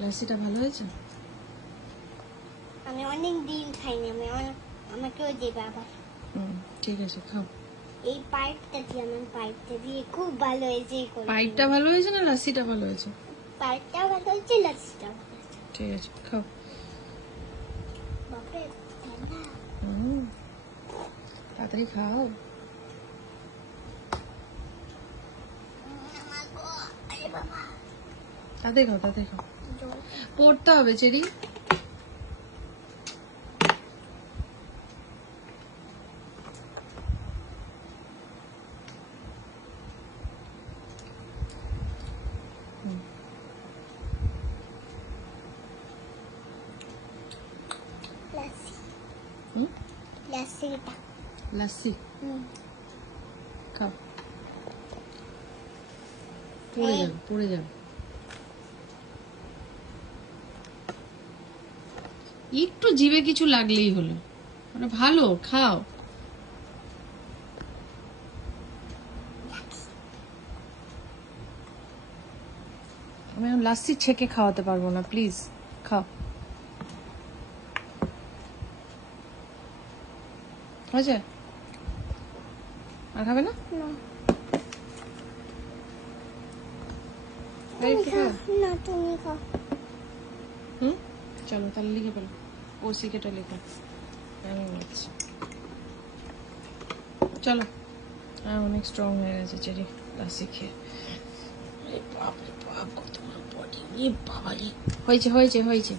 লাসিটা ভালো হয়েছে? আমি অনেক দিন খাইনি, আমাকেও দেবে আবার। ঠিক আছে, খাও। এই পাইপটা দিয়ে, আমার পাইপটা দিয়ে খুব ভালো হয়েছে। পাইপটা ভালো হয়েছে না লাসিটা ভালো হয়েছে? পাইপটা ভালো হয়েছে, লাসিটা ভালো হয়েছে। ঠিক আছে, খাও। বাপরে, তাড়াতাড়ি খাও। তাড়াতাড়ি খাও, তাড়াতাড়ি খাও। পড়তে হবে চেরি। লাসি খাও। পড়ে যাবে, পড়ে যাবে। একটু জিভে কিছু লাগলেই হলো, মানে ভালো খাও। আমি লাসি ছেঁকে খাওয়াতে পারবো না, প্লিজ খাও। হয়েছে? আর খাবে না? তুমি খাও। চলো তাহলে লিখে ফেলো, ওসিকেটা লিখো। আমি বলছি চলো। অনেক স্ট্রং হয়ে গেছে চেরি লাসি খেয়ে। বাপ রে বাপ, কত বড় বডি! বাবা, হয়েছে হয়েছে হয়েছে।